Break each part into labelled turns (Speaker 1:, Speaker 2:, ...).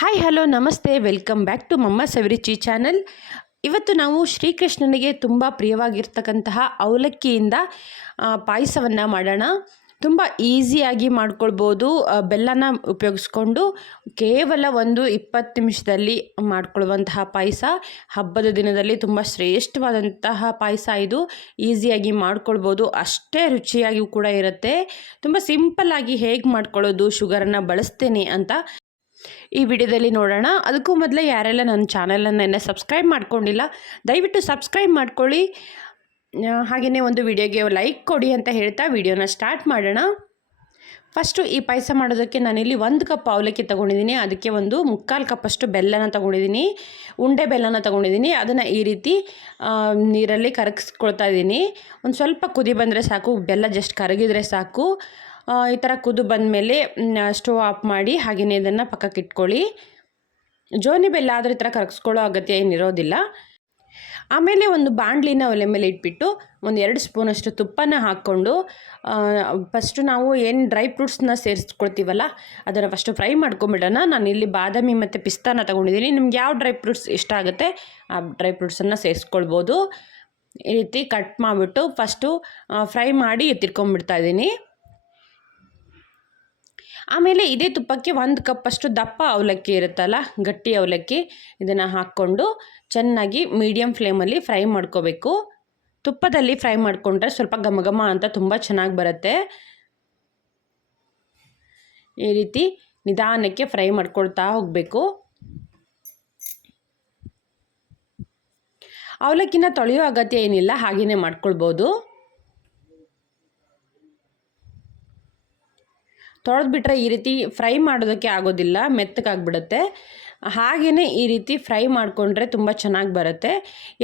Speaker 1: Hi hello ನಮಸ್ತೆ welcome back to Mamma Saviruchi channel ಇವತ್ತು ನಾವು ಶ್ರೀಕೃಷ್ಣನಿಗೆ ತುಂಬ ಪ್ರಿಯವಾಗಿರ್ತಕ್ಕಂತಹ ಅವಲಕ್ಕಿಯಿಂದ ಪಾಯಸವನ್ನು ಮಾಡೋಣ. ತುಂಬ ಈಸಿಯಾಗಿ ಮಾಡ್ಕೊಳ್ಬೋದು. ಬೆಲ್ಲನ ಉಪಯೋಗಿಸ್ಕೊಂಡು ಕೇವಲ ಒಂದು ಇಪ್ಪತ್ತು ನಿಮಿಷದಲ್ಲಿ ಮಾಡ್ಕೊಳ್ಳುವಂತಹ ಪಾಯಸ. ಹಬ್ಬದ ದಿನದಲ್ಲಿ ತುಂಬ ಶ್ರೇಷ್ಠವಾದಂತಹ ಪಾಯಸ ಇದು. ಈಸಿಯಾಗಿ ಮಾಡ್ಕೊಳ್ಬೋದು. ಅಷ್ಟೇ ರುಚಿಯಾಗಿ ಕೂಡ ಇರುತ್ತೆ. ತುಂಬ ಸಿಂಪಲ್ಲಾಗಿ ಹೇಗೆ ಮಾಡ್ಕೊಳ್ಳೋದು ಶುಗರನ್ನು ಬಳಸ್ತೇನೆ ಅಂತ. ಈ ವಿಡಿಯೋದಲ್ಲಿ ನೋಡೋಣ. ಅದಕ್ಕೂ ಮೊದಲೇ ಯಾರೆಲ್ಲ ನನ್ನ ಚಾನಲನ್ನು ಇನ್ನೂ ಸಬ್ಸ್ಕ್ರೈಬ್ ಮಾಡ್ಕೊಂಡಿಲ್ಲ, ದಯವಿಟ್ಟು ಸಬ್ಸ್ಕ್ರೈಬ್ ಮಾಡ್ಕೊಳ್ಳಿ. ಹಾಗೆಯೇ ಒಂದು ವಿಡಿಯೋಗೆ ಲೈಕ್ ಕೊಡಿ ಅಂತ ಹೇಳ್ತಾ ವಿಡಿಯೋನ ಸ್ಟಾರ್ಟ್ ಮಾಡೋಣ. ಫಸ್ಟು ಈ ಪಾಯಸ ಮಾಡೋದಕ್ಕೆ ನಾನಿಲ್ಲಿ ಒಂದು ಕಪ್ ಅವಲಕ್ಕಿ ತೊಗೊಂಡಿದ್ದೀನಿ. ಅದಕ್ಕೆ ಒಂದು ಮುಕ್ಕಾಲು ಕಪ್ಪಷ್ಟು ಬೆಲ್ಲನ ತೊಗೊಂಡಿದ್ದೀನಿ. ಉಂಡೆ ಬೆಲ್ಲನ ತೊಗೊಂಡಿದ್ದೀನಿ. ಅದನ್ನು ಈ ರೀತಿ ನೀರಲ್ಲಿ ಕರಗಿಸ್ಕೊಳ್ತಾ ಇದ್ದೀನಿ. ಒಂದು ಸ್ವಲ್ಪ ಕುದಿ ಬಂದರೆ ಸಾಕು, ಬೆಲ್ಲ ಜಸ್ಟ್ ಕರಗಿದರೆ ಸಾಕು. ಈ ಥರ ಕುದು ಬಂದಮೇಲೆ ಸ್ಟೋವ್ ಆಫ್ ಮಾಡಿ ಹಾಗೆಯೇ ಇದನ್ನು ಪಕ್ಕಕ್ಕೆ ಇಟ್ಕೊಳ್ಳಿ ಜೋನಿ ಬೆಲ್ಲ ಆದರೆ ಈ ಥರ ಕರಗಿಸ್ಕೊಳ್ಳೋ ಅಗತ್ಯ ಏನಿರೋದಿಲ್ಲ. ಆಮೇಲೆ ಒಂದು ಬಾಣಲಿನ ಒಲೆ ಮೇಲೆ ಇಟ್ಬಿಟ್ಟು ಒಂದು ಎರಡು ಸ್ಪೂನಷ್ಟು ತುಪ್ಪನ ಹಾಕ್ಕೊಂಡು ಫಸ್ಟು ನಾವು ಏನು ಡ್ರೈ ಫ್ರೂಟ್ಸ್ನ ಸೇರಿಸ್ಕೊಳ್ತೀವಲ್ಲ, ಅದನ್ನು ಫಸ್ಟು ಫ್ರೈ ಮಾಡ್ಕೊಂಬಿಡೋಣ. ನಾನು ಇಲ್ಲಿ ಬಾದಾಮಿ ಮತ್ತು ಪಿಸ್ತಾನ ತೊಗೊಂಡಿದ್ದೀನಿ ನಿಮ್ಗೆ ಯಾವ ಡ್ರೈ ಫ್ರೂಟ್ಸ್ ಇಷ್ಟ ಆಗುತ್ತೆ, ಆ ಡ್ರೈ ಫ್ರೂಟ್ಸನ್ನು ಸೇರಿಸ್ಕೊಳ್ಬೋದು. ಈ ರೀತಿ ಕಟ್ ಮಾಡಿಬಿಟ್ಟು ಫಸ್ಟು ಫ್ರೈ ಮಾಡಿ ಎತ್ತಿಟ್ಕೊಂಡ್ಬಿಡ್ತಾ ಇದ್ದೀನಿ. ಆಮೇಲೆ ಇದೇ ತುಪ್ಪಕ್ಕೆ ಒಂದು ಕಪ್ಪಷ್ಟು ದಪ್ಪ ಅವಲಕ್ಕಿ ಇರುತ್ತಲ್ಲ, ಗಟ್ಟಿ ಅವಲಕ್ಕಿ, ಇದನ್ನು ಹಾಕ್ಕೊಂಡು ಚೆನ್ನಾಗಿ ಮೀಡಿಯಮ್ ಫ್ಲೇಮಲ್ಲಿ ಫ್ರೈ ಮಾಡ್ಕೋಬೇಕು. ತುಪ್ಪದಲ್ಲಿ ಫ್ರೈ ಮಾಡಿಕೊಂಡ್ರೆ ಸ್ವಲ್ಪ ಘಮ ಘಮ ಅಂತ ತುಂಬ ಚೆನ್ನಾಗಿ ಬರುತ್ತೆ. ಈ ರೀತಿ ನಿಧಾನಕ್ಕೆ ಫ್ರೈ ಮಾಡ್ಕೊಳ್ತಾ ಹೋಗಬೇಕು. ಅವಲಕ್ಕಿನ ತೊಳೆಯೋ ಅಗತ್ಯ ಏನಿಲ್ಲ ಹಾಗೆಯೇ ಮಾಡ್ಕೊಳ್ಬೋದು. ತೊಳೆದ್ಬಿಟ್ರೆ ಈ ರೀತಿ ಫ್ರೈ ಮಾಡೋದಕ್ಕೆ ಆಗೋದಿಲ್ಲ, ಮೆತ್ತಗಾಗ್ಬಿಡುತ್ತೆ. ಹಾಗೆಯೇ ಈ ರೀತಿ ಫ್ರೈ ಮಾಡಿಕೊಂಡ್ರೆ ತುಂಬ ಚೆನ್ನಾಗಿ ಬರುತ್ತೆ.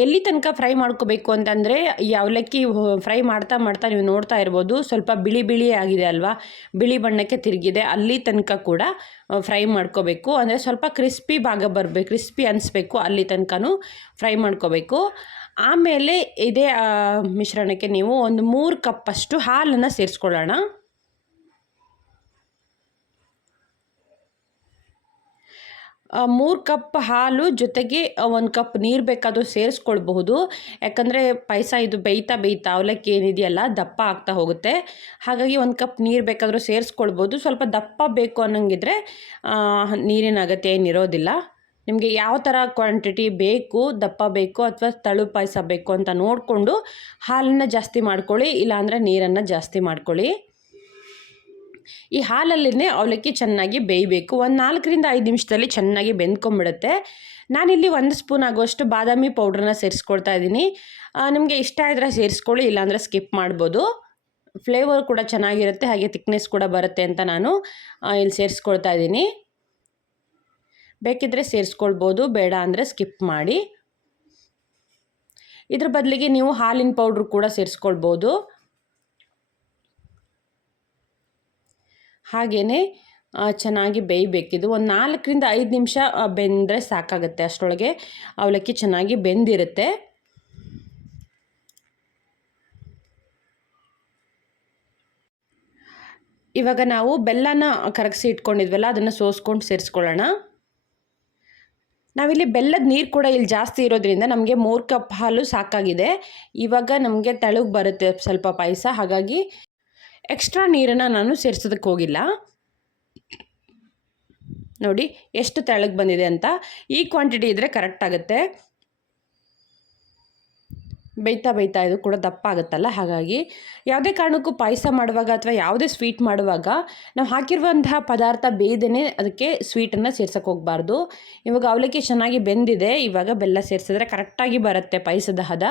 Speaker 1: ಎಲ್ಲಿ ತನಕ ಫ್ರೈ ಮಾಡ್ಕೋಬೇಕು ಅಂತಂದರೆ ಈ ಅವಲಕ್ಕಿ ಫ್ರೈ ಮಾಡ್ತಾ ಮಾಡ್ತಾ ನೀವು ನೋಡ್ತಾ ಇರ್ಬೋದು, ಸ್ವಲ್ಪ ಬಿಳಿ ಬಿಳಿ ಆಗಿದೆ ಅಲ್ವಾ? ಬಿಳಿ ಬಣ್ಣಕ್ಕೆ ತಿರುಗಿದೆ, ಅಲ್ಲಿ ತನಕ ಕೂಡ ಫ್ರೈ ಮಾಡ್ಕೋಬೇಕು. ಅಂದರೆ ಸ್ವಲ್ಪ ಕ್ರಿಸ್ಪಿ ಭಾಗ ಬರಬೇಕು, ಕ್ರಿಸ್ಪಿ ಅನಿಸ್ಬೇಕು, ಅಲ್ಲಿ ತನಕನೂ ಫ್ರೈ ಮಾಡ್ಕೋಬೇಕು. ಆಮೇಲೆ ಇದೇ ಮಿಶ್ರಣಕ್ಕೆ ನೀವು ಒಂದು ಮೂರು ಕಪ್ಪಷ್ಟು ಹಾಲನ್ನು ಸೇರಿಸ್ಕೊಳ್ಳೋಣ. ಮೂರು ಕಪ್ ಹಾಲು ಜೊತೆಗೆ ಒಂದು ಕಪ್ ನೀರು ಬೇಕಾದರೂ ಸೇರಿಸ್ಕೊಳ್ಬಹುದು. ಯಾಕಂದರೆ ಪಾಯಸ ಇದು ಬೇಯ್ತಾ ಬೇಯ್ತಾ ಅವಲಕ್ಕಿ ಏನಿದೆಯಲ್ಲ, ದಪ್ಪ ಆಗ್ತಾ ಹೋಗುತ್ತೆ. ಹಾಗಾಗಿ ಒಂದು ಕಪ್ ನೀರು ಬೇಕಾದರೂ ಸೇರಿಸ್ಕೊಳ್ಬೋದು ಸ್ವಲ್ಪ ದಪ್ಪ ಬೇಕು ಅನ್ನೋಂಗಿದ್ರೆ ನೀರಿನ ಅಗತ್ಯ ಏನಿರೋದಿಲ್ಲ ನಿಮಗೆ ಯಾವ ಥರ ಕ್ವಾಂಟಿಟಿ ಬೇಕು, ದಪ್ಪ ಬೇಕು ಅಥವಾ ತಳು ಪಾಯಸ ಬೇಕು ಅಂತ ನೋಡಿಕೊಂಡು ಹಾಲನ್ನು ಜಾಸ್ತಿ ಮಾಡ್ಕೊಳ್ಳಿ, ಇಲ್ಲಾಂದರೆ ನೀರನ್ನು ಜಾಸ್ತಿ ಮಾಡ್ಕೊಳ್ಳಿ. ಈ ಹಾಲಲ್ಲೇ ಅವಲಕ್ಕಿ ಚೆನ್ನಾಗಿ ಬೇಯಬೇಕು. ಒಂದು ನಾಲ್ಕರಿಂದ ಐದು ನಿಮಿಷದಲ್ಲಿ ಚೆನ್ನಾಗಿ ಬೆಂದ್ಕೊಂಬಿಡುತ್ತೆ ನಾನಿಲ್ಲಿ ಒಂದು ಸ್ಪೂನ್ ಆಗುವಷ್ಟು ಬಾದಾಮಿ ಪೌಡ್ರನ್ನ ಸೇರಿಸ್ಕೊಳ್ತಾ ಇದ್ದೀನಿ. ನಿಮಗೆ ಇಷ್ಟ ಇದ್ದರೆ ಸೇರಿಸ್ಕೊಳ್ಳಿ, ಇಲ್ಲಾಂದರೆ ಸ್ಕಿಪ್ ಮಾಡ್ಬೋದು. ಫ್ಲೇವರ್ ಕೂಡ ಚೆನ್ನಾಗಿರುತ್ತೆ, ಹಾಗೆ ತಿಕ್ನೆಸ್ ಕೂಡ ಬರುತ್ತೆ ಅಂತ ನಾನು ಇಲ್ಲಿ ಸೇರಿಸ್ಕೊಳ್ತಾ ಇದ್ದೀನಿ. ಬೇಕಿದ್ದರೆ ಸೇರಿಸ್ಕೊಳ್ಬೋದು, ಬೇಡ ಅಂದರೆ ಸ್ಕಿಪ್ ಮಾಡಿ. ಇದ್ರ ಬದಲಿಗೆ ನೀವು ಹಾಲಿನ ಪೌಡ್ರ್ ಕೂಡ ಸೇರಿಸ್ಕೊಳ್ಬೋದು. ಹಾಗೆಯೇ ಚೆನ್ನಾಗಿ ಬೇಯಬೇಕಿದು ಒಂದು ನಾಲ್ಕರಿಂದ ಐದು ನಿಮಿಷ ಬೆಂದರೆ ಸಾಕಾಗುತ್ತೆ. ಅಷ್ಟರೊಳಗೆ ಅವಲಕ್ಕಿ ಚೆನ್ನಾಗಿ ಬೆಂದಿರುತ್ತೆ. ಇವಾಗ ನಾವು ಬೆಲ್ಲನ ಕರಗಿಸಿ ಇಟ್ಕೊಂಡಿದ್ವಲ್ಲ, ಅದನ್ನು ಸೋಸ್ಕೊಂಡು ಸೇರಿಸ್ಕೊಳ್ಳೋಣ. ನಾವಿಲ್ಲಿ ಬೆಲ್ಲದ ನೀರು ಕೂಡ ಇಲ್ಲಿ ಜಾಸ್ತಿ ಇರೋದ್ರಿಂದ ನಮಗೆ ಮೂರು ಕಪ್ ಹಾಲು ಸಾಕಾಗಿದೆ. ಇವಾಗ ನಮಗೆ ತೆಳುಗೆ ಬರುತ್ತೆ ಸ್ವಲ್ಪ ಪಾಯಸ. ಹಾಗಾಗಿ ಎಕ್ಸ್ಟ್ರಾ ನೀರನ್ನು ನಾನು ಸೇರಿಸೋದಕ್ಕೆ ಹೋಗಿಲ್ಲ. ನೋಡಿ, ಎಷ್ಟು ತೆಳಗೆ ಬಂದಿದೆ ಅಂತ. ಈ ಕ್ವಾಂಟಿಟಿ ಇದ್ದರೆ ಕರೆಕ್ಟ್ ಆಗುತ್ತೆ. ಬೇಯ್ತಾ ಬೇಯ್ತಾ ಇದು ಕೂಡ ದಪ್ಪ ಆಗುತ್ತಲ್ಲ, ಹಾಗಾಗಿ ಯಾವುದೇ ಕಾರಣಕ್ಕೂ ಪಾಯಸ ಮಾಡುವಾಗ ಅಥವಾ ಯಾವುದೇ ಸ್ವೀಟ್ ಮಾಡುವಾಗ ನಾವು ಹಾಕಿರುವಂತಹ ಪದಾರ್ಥ ಬೇಯ್ದೇ ಅದಕ್ಕೆ ಸ್ವೀಟನ್ನು ಸೇರ್ಸೋಕ್ಕೆ ಹೋಗಬಾರ್ದು. ಇವಾಗ ಅವಲಕ್ಕಿ ಚೆನ್ನಾಗಿ ಬೆಂದಿದೆ, ಇವಾಗ ಬೆಲ್ಲ ಸೇರಿಸಿದ್ರೆ ಕರೆಕ್ಟಾಗಿ ಬರುತ್ತೆ ಪಾಯಸದ ಹದ.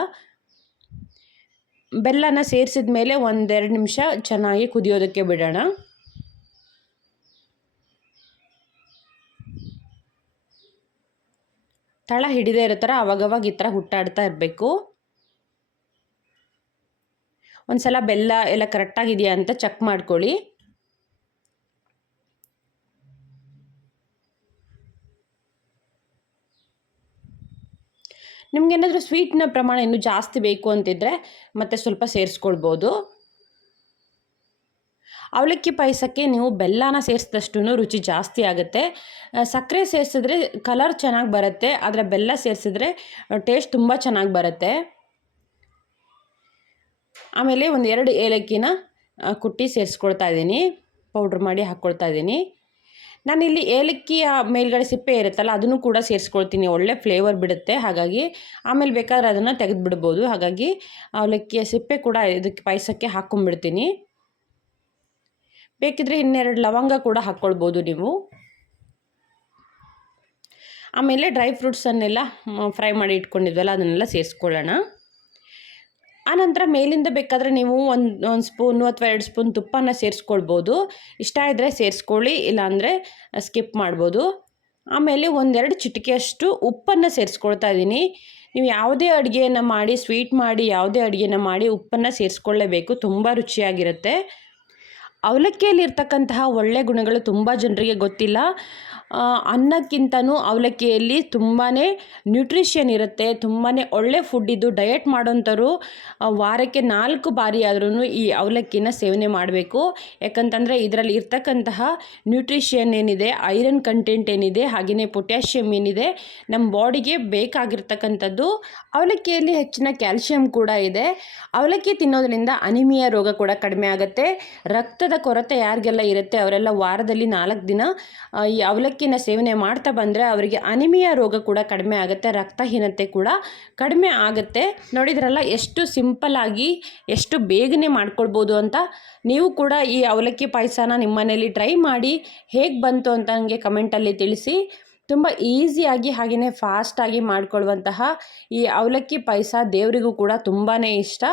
Speaker 1: ಬೆಲ್ಲನ ಸೇರಿಸಿದ ಮೇಲೆ ಒಂದೆರಡು ನಿಮಿಷ ಚೆನ್ನಾಗಿ ಕುದಿಯೋದಕ್ಕೆ ಬಿಡೋಣ. ತಳ ಹಿಡಿದೇ ಇರೋ ಥರ ಅವಾಗವಾಗ ಈ ಥರ ಹುಟ್ಟಾಡ್ತಾ ಇರಬೇಕು. ಒಂದು ಸಲ ಬೆಲ್ಲ ಎಲ್ಲ ಕರೆಕ್ಟಾಗಿದೆಯಾ ಅಂತ ಚೆಕ್ ಮಾಡ್ಕೊಳ್ಳಿ. ನಿಮ್ಗೇನಾದರೂ ಸ್ವೀಟ್ನ ಪ್ರಮಾಣ ಇನ್ನೂ ಜಾಸ್ತಿ ಬೇಕು ಅಂತಿದ್ದರೆ ಮತ್ತೆ ಸ್ವಲ್ಪ ಸೇರಿಸ್ಕೊಳ್ಬೋದು. ಅವಲಕ್ಕಿ ಪಾಯಸಕ್ಕೆ ನೀವು ಬೆಲ್ಲನ ಸೇರಿಸಿದಷ್ಟು ರುಚಿ ಜಾಸ್ತಿ ಆಗುತ್ತೆ. ಸಕ್ಕರೆ ಸೇರಿಸಿದ್ರೆ ಕಲರ್ ಚೆನ್ನಾಗಿ ಬರುತ್ತೆ, ಆದರೆ ಬೆಲ್ಲ ಸೇರಿಸಿದ್ರೆ ಟೇಸ್ಟ್ ತುಂಬ ಚೆನ್ನಾಗಿ ಬರುತ್ತೆ. ಆಮೇಲೆ ಒಂದು ಎರಡು ಏಲಕ್ಕಿನ ಕುಟ್ಟಿ ಸೇರಿಸ್ಕೊಳ್ತಾ ಇದ್ದೀನಿ. ಪೌಡ್ರ್ ಮಾಡಿ ಹಾಕ್ಕೊಳ್ತಾ ಇದ್ದೀನಿ. ನಾನಿಲ್ಲಿ ಏಲಕ್ಕಿಯ ಮೇಲ್ಗಡೆ ಸಿಪ್ಪೆ ಇರುತ್ತಲ್ಲ, ಅದನ್ನು ಕೂಡ ಸೇರಿಸ್ಕೊಳ್ತೀನಿ. ಒಳ್ಳೆ ಫ್ಲೇವರ್ ಬಿಡುತ್ತೆ. ಹಾಗಾಗಿ ಆಮೇಲೆ ಬೇಕಾದ್ರೆ ಅದನ್ನು ತೆಗೆದುಬಿಡ್ಬೋದು. ಹಾಗಾಗಿ ಅವಲಕ್ಕಿಯ ಸಿಪ್ಪೆ ಕೂಡ ಇದಕ್ಕೆ ಪಾಯಸಕ್ಕೆ ಹಾಕ್ಕೊಂಬಿಡ್ತೀನಿ ಬೇಕಿದ್ರೆ ಇನ್ನೆರಡು ಲವಂಗ ಕೂಡ ಹಾಕ್ಕೊಳ್ಬೋದು ನೀವು. ಆಮೇಲೆ ಡ್ರೈ ಫ್ರೂಟ್ಸನ್ನೆಲ್ಲ ಫ್ರೈ ಮಾಡಿ ಇಟ್ಕೊಂಡಿದ್ವಲ್ಲ, ಅದನ್ನೆಲ್ಲ ಸೇರಿಸ್ಕೊಳ್ಳೋಣ. ಆನಂತರ ಮೇಲಿಂದ ಬೇಕಾದರೆ ನೀವು ಒಂದು ಒಂದು ಸ್ಪೂನು ಅಥವಾ ಎರಡು ಸ್ಪೂನ್ ತುಪ್ಪನ ಸೇರಿಸ್ಕೊಳ್ಬೋದು. ಇಷ್ಟ ಇದ್ದರೆ ಸೇರಿಸ್ಕೊಳ್ಳಿ, ಇಲ್ಲಾಂದರೆ ಸ್ಕಿಪ್ ಮಾಡ್ಬೋದು. ಆಮೇಲೆ ಒಂದೆರಡು ಚಿಟಿಕೆಯಷ್ಟು ಉಪ್ಪನ್ನು ಸೇರಿಸ್ಕೊಳ್ತಾ ಇದ್ದೀನಿ. ನೀವು ಯಾವುದೇ ಅಡುಗೆಯನ್ನು ಮಾಡಿ, ಸ್ವೀಟ್ ಮಾಡಿ, ಯಾವುದೇ ಅಡುಗೆನ ಮಾಡಿ ಉಪ್ಪನ್ನು ಸೇರಿಸ್ಕೊಳ್ಳೇಬೇಕು. ತುಂಬ ರುಚಿಯಾಗಿರುತ್ತೆ. ಅವಲಕ್ಕಿಯಲ್ಲಿರ್ತಕ್ಕಂತಹ ಒಳ್ಳೆಯ ಗುಣಗಳು ತುಂಬ ಜನರಿಗೆ ಗೊತ್ತಿಲ್ಲ. ಅನ್ನಕ್ಕಿಂತನೂ ಅವಲಕ್ಕಿಯಲ್ಲಿ ತುಂಬಾ ನ್ಯೂಟ್ರಿಷನ್ ಇರುತ್ತೆ ತುಂಬಾ ಒಳ್ಳೆ ಫುಡ್ ಇದು. ಡಯಟ್ ಮಾಡೋಂಥವ್ರು ವಾರಕ್ಕೆ ನಾಲ್ಕು ಬಾರಿ ಆದ್ರೂ ಈ ಅವಲಕ್ಕಿನ ಸೇವನೆ ಮಾಡಬೇಕು. ಯಾಕಂತಂದರೆ ಇದರಲ್ಲಿ ಇರ್ತಕ್ಕಂತಹ ನ್ಯೂಟ್ರಿಷನ್ ಏನಿದೆ ಐರನ್ ಕಂಟೆಂಟ್ ಏನಿದೆ ಹಾಗೆಯೇ ಪೊಟ್ಯಾಷಿಯಮ್ ಏನಿದೆ ನಮ್ಮ ಬಾಡಿಗೆ ಬೇಕಾಗಿರ್ತಕ್ಕಂಥದ್ದು. ಅವಲಕ್ಕಿಯಲ್ಲಿ ಹೆಚ್ಚಿನ ಕ್ಯಾಲ್ಶಿಯಂ ಕೂಡ ಇದೆ. ಅವಲಕ್ಕಿ ತಿನ್ನೋದ್ರಿಂದ ಅನಿಮಿಯಾ ರೋಗ ಕೂಡ ಕಡಿಮೆ ಆಗುತ್ತೆ. ರಕ್ತದ ಕೊರತೆ ಯಾರಿಗೆಲ್ಲ ಇರುತ್ತೆ, ಅವರೆಲ್ಲ ವಾರದಲ್ಲಿ ನಾಲ್ಕು ದಿನ ಈ ಈ ಅವಲಕ್ಕಿನ ಸೇವನೆ ಮಾಡ್ತಾ ಬಂದರೆ ಅವರಿಗೆ ಅನಿಮಿಯಾ ರೋಗ ಕೂಡ ಕಡಿಮೆ ಆಗುತ್ತೆ, ರಕ್ತಹೀನತೆ ಕೂಡ ಕಡಿಮೆ ಆಗುತ್ತೆ. ನೋಡಿದ್ರಲ್ಲ, ಎಷ್ಟು ಸಿಂಪಲ್ ಆಗಿ ಎಷ್ಟು ಬೇಗನೆ ಮಾಡ್ಕೊಳ್ಬೋದು ಅಂತ. ನೀವು ಕೂಡ ಈ ಅವಲಕ್ಕಿ ಪಾಯಸನ ನಿಮ್ಮ ಮನೇಲಿ ಟ್ರೈ ಮಾಡಿ, ಹೇಗೆ ಬಂತು ಅಂತ ನನಗೆ ಕಮೆಂಟಲ್ಲಿ ತಿಳಿಸಿ. ತುಂಬ ಈಸಿಯಾಗಿ ಹಾಗೆಯೇ ಫಾಸ್ಟಾಗಿ ಮಾಡ್ಕೊಳ್ಳುವಂತಹ ಈ ಅವಲಕ್ಕಿ ಪಾಯಸ ದೇವರಿಗೂ ಕೂಡ ತುಂಬಾ ಇಷ್ಟ.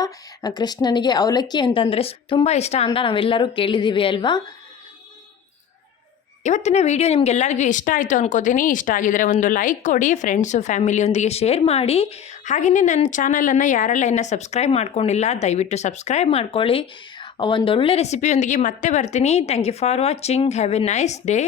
Speaker 1: ಕೃಷ್ಣನಿಗೆ ಅವಲಕ್ಕಿ ಅಂತಂದರೆ ತುಂಬ ಇಷ್ಟ ಅಂತ ನಾವೆಲ್ಲರೂ ಕೇಳಿದ್ದೀವಿ ಅಲ್ವಾ? ಇವತ್ತಿನ ವಿಡಿಯೋ ನಿಮಗೆಲ್ಲರಿಗೂ ಇಷ್ಟ ಆಯಿತು ಅನ್ಕೋತೀನಿ. ಇಷ್ಟ ಆಗಿದರೆ ಒಂದು ಲೈಕ್ ಕೊಡಿ ಫ್ರೆಂಡ್ಸು ಫ್ಯಾಮಿಲಿಯೊಂದಿಗೆ ಶೇರ್ ಮಾಡಿ. ಹಾಗೆಯೇ ನನ್ನ ಚಾನಲನ್ನು ಯಾರೆಲ್ಲ ಇನ್ನೂ ಸಬ್ಸ್ಕ್ರೈಬ್ ಮಾಡ್ಕೊಂಡಿಲ್ಲ, ದಯವಿಟ್ಟು ಸಬ್ಸ್ಕ್ರೈಬ್ ಮಾಡ್ಕೊಳ್ಳಿ. ಒಂದೊಳ್ಳೆ ರೆಸಿಪಿಯೊಂದಿಗೆ ಮತ್ತೆ ಬರ್ತೀನಿ. Thank you for watching have a nice day